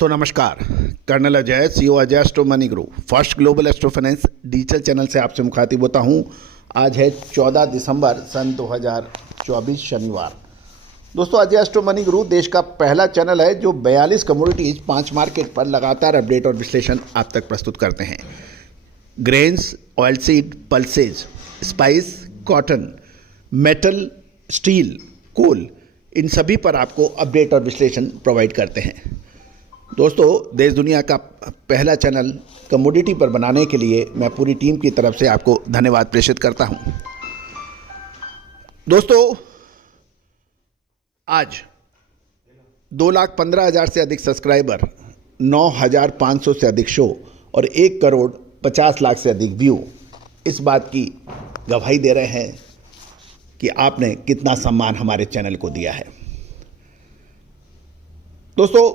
दोस्तों नमस्कार। Colonel Ajay, CEO Ajay astro money Guru, first global astro finance digital channel से आपसे मुखातिब होता हूं। आज है 14 दिसंबर सन 2024 शनिवार। दोस्तों, अजय एस्ट्रो मनी गुरु देश का पहला चैनल है जो 42 कमोडिटीज 5 मार्केट पर लगातार अपडेट और विश्लेषण आप तक प्रस्तुत करते हैं। Grains, oil seed, pulses, spice, cotton, metal, steel, coal, इन सभी पर आपको अपडेट और विश्लेषण प्रोवाइड करते हैं। दोस्तों, देश दुनिया का पहला चैनल कमोडिटी पर बनाने के लिए मैं पूरी टीम की तरफ से आपको धन्यवाद प्रेषित करता हूं। दोस्तों, आज 2,15,000 से अधिक सब्सक्राइबर, 9,500 से अधिक शो और 1,50,00,000 से अधिक व्यू इस बात की गवाही दे रहे हैं कि आपने कितना सम्मान हमारे चैनल को दिया है। दोस्तों,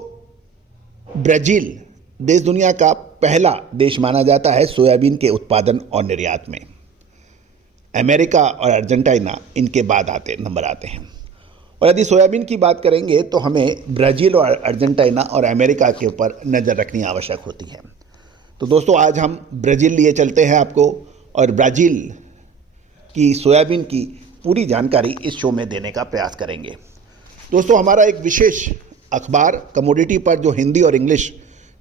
ब्राज़ील देश दुनिया का पहला देश माना जाता है सोयाबीन के उत्पादन और निर्यात में। अमेरिका और अर्जेंटीना इनके बाद नंबर आते हैं। और यदि सोयाबीन की बात करेंगे तो हमें ब्राज़ील और अर्जेंटीना और अमेरिका के ऊपर नज़र रखनी आवश्यक होती है। तो दोस्तों, आज हम ब्राज़ील लिए चलते हैं आपको और ब्राज़ील की सोयाबीन की पूरी जानकारी इस शो में देने का प्रयास करेंगे। दोस्तों, हमारा एक विशेष अखबार कमोडिटी पर जो हिंदी और इंग्लिश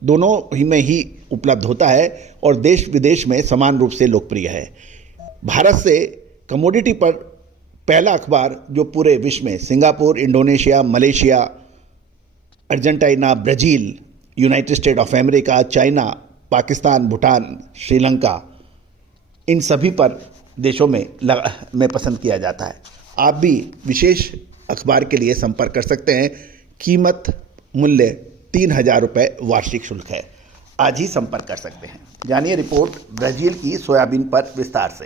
दोनों ही में ही उपलब्ध होता है और देश विदेश में समान रूप से लोकप्रिय है। भारत से कमोडिटी पर पहला अखबार जो पूरे विश्व में Singapore, Indonesia, Malaysia, Argentina, Brazil, United State of America, China, Pakistan, Bhutan, Sri Lanka, इन सभी पर देशों में पसंद किया जाता है। आप भी विशेष अखबार के लिए संपर्क कर सकते हैं। कीमत मूल्य 3,000 रुपये वार्षिक शुल्क है। आज ही संपर्क कर सकते हैं। जानिए रिपोर्ट ब्राज़ील की सोयाबीन पर विस्तार से।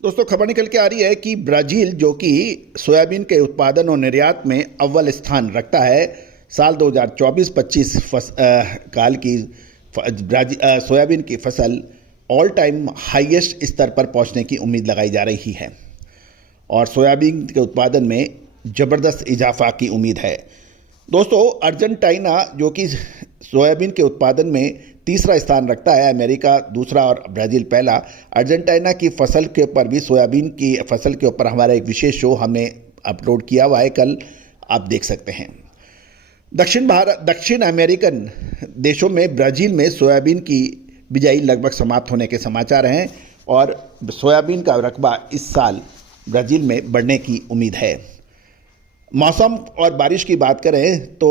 दोस्तों, खबर निकल के आ रही है कि ब्राज़ील जो कि सोयाबीन के उत्पादन और निर्यात में अव्वल स्थान रखता है, साल 2024-25 काल की सोयाबीन की फसल ऑल टाइम हाईएस्ट स्तर पर पहुंचने की उम्मीद लगाई जा रही है और सोयाबीन के उत्पादन में ज़बरदस्त इजाफा की उम्मीद है। दोस्तों, अर्जेंटीना जो कि सोयाबीन के उत्पादन में तीसरा स्थान रखता है, अमेरिका दूसरा और ब्राज़ील पहला। अर्जेंटीना की फसल के ऊपर भी, सोयाबीन की फसल के ऊपर हमारा एक विशेष शो हमने अपलोड किया हुआ है, कल आप देख सकते हैं। दक्षिण अमेरिकन देशों में ब्राज़ील में सोयाबीन की बिजाई लगभग समाप्त होने के समाचार हैं और सोयाबीन का रकबा इस साल ब्राज़ील में बढ़ने की उम्मीद है। मौसम और बारिश की बात करें तो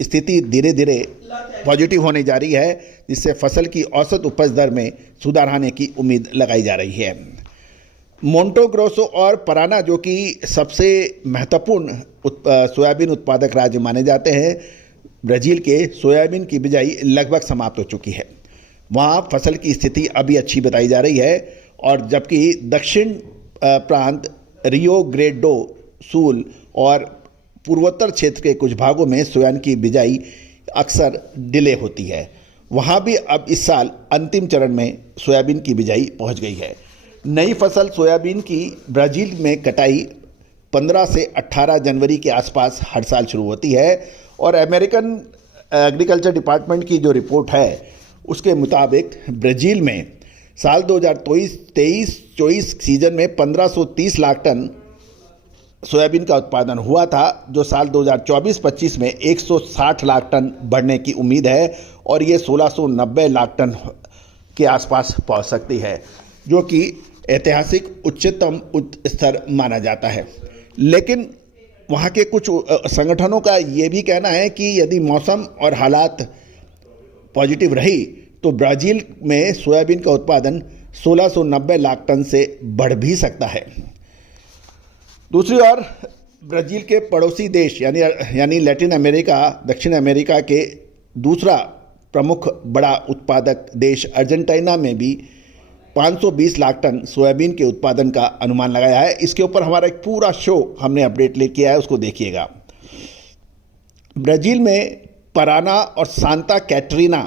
स्थिति धीरे धीरे पॉजिटिव होने जा रही है, जिससे फसल की औसत उपज दर में सुधार आने की उम्मीद लगाई जा रही है। मोंटो ग्रोसो और पराना जो कि सबसे महत्वपूर्ण सोयाबीन उत्पादक राज्य माने जाते हैं, ब्राज़ील के सोयाबीन की बिजाई लगभग समाप्त हो चुकी है। वहाँ फसल की स्थिति अभी अच्छी बताई जा रही है और जबकि दक्षिण प्रांत रियो ग्रेंडे डो सुल और पूर्वोत्तर क्षेत्र के कुछ भागों में सोयाबीन की बिजाई अक्सर डिले होती है। वहाँ भी अब इस साल अंतिम चरण में सोयाबीन की बिजाई पहुँच गई है। नई फसल सोयाबीन की ब्राज़ील में कटाई 15 से 18 जनवरी के आसपास हर साल शुरू होती है और अमेरिकन एग्रीकल्चर डिपार्टमेंट की जो रिपोर्ट है उसके मुताबिक ब्राज़ील में साल 2023-24 सीजन में 1,530 लाख टन सोयाबीन का उत्पादन हुआ था, जो साल 2024-25 में 160 लाख टन बढ़ने की उम्मीद है और ये 1,690 लाख टन के आसपास पहुंच सकती है, जो कि ऐतिहासिक उच्चतम स्तर माना जाता है। लेकिन वहाँ के कुछ संगठनों का ये भी कहना है कि यदि मौसम और हालात पॉजिटिव रही तो ब्राज़ील में सोयाबीन का उत्पादन 1,690 लाख टन से बढ़ भी सकता है। दूसरी ओर ब्राज़ील के पड़ोसी देश यानी लैटिन अमेरिका, दक्षिण अमेरिका के दूसरा प्रमुख बड़ा उत्पादक देश अर्जेंटीना में भी 520 लाख टन सोयाबीन के उत्पादन का अनुमान लगाया है। इसके ऊपर हमारा एक पूरा शो हमने अपडेट लेके आया है, उसको देखिएगा। ब्राज़ील में पराना और सांता कैटरीना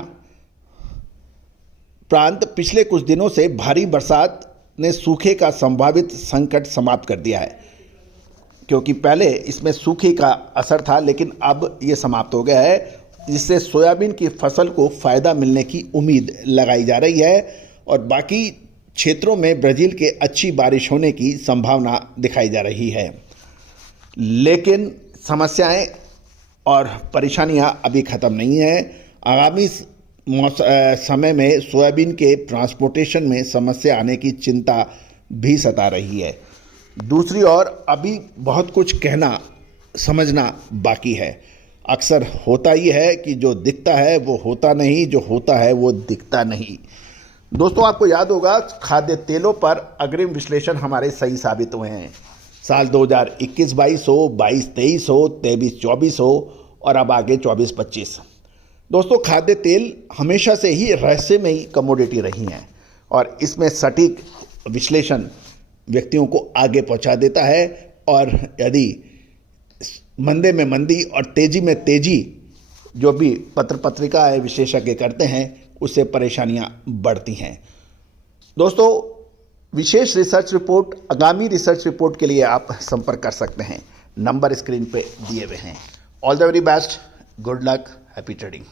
प्रांत पिछले कुछ दिनों से भारी बरसात ने सूखे का संभावित संकट समाप्त कर दिया है, क्योंकि पहले इसमें सूखे का असर था लेकिन अब ये समाप्त हो गया है जिससे सोयाबीन की फसल को फ़ायदा मिलने की उम्मीद लगाई जा रही है और बाकी क्षेत्रों में ब्राज़ील के अच्छी बारिश होने की संभावना दिखाई जा रही है। लेकिन समस्याएं और परेशानियां अभी ख़त्म नहीं हैं। आगामी समय में सोयाबीन के ट्रांसपोर्टेशन में समस्या आने की चिंता भी सता रही है। दूसरी ओर अभी बहुत कुछ कहना समझना बाकी है। अक्सर होता ही है कि जो दिखता है वो होता नहीं, जो होता है वो दिखता नहीं। दोस्तों, आपको याद होगा खाद्य तेलों पर अग्रिम विश्लेषण हमारे सही साबित हुए हैं। साल 2021-22 हो, 22-23 हो, 23-24 हो और अब आगे 24-25। दोस्तों, खाद्य तेल हमेशा से ही रहस्यमयी कमोडिटी रही हैं और इसमें सटीक विश्लेषण व्यक्तियों को आगे पहुंचा देता है और यदि मंदे में मंदी और तेजी में तेजी जो भी पत्र पत्रिका है विशेषज्ञ करते हैं उससे परेशानियां बढ़ती हैं। दोस्तों, विशेष रिसर्च रिपोर्ट, आगामी रिसर्च रिपोर्ट के लिए आप संपर्क कर सकते हैं। नंबर स्क्रीन पे दिए हुए हैं। All the very best, good luck, happy trading.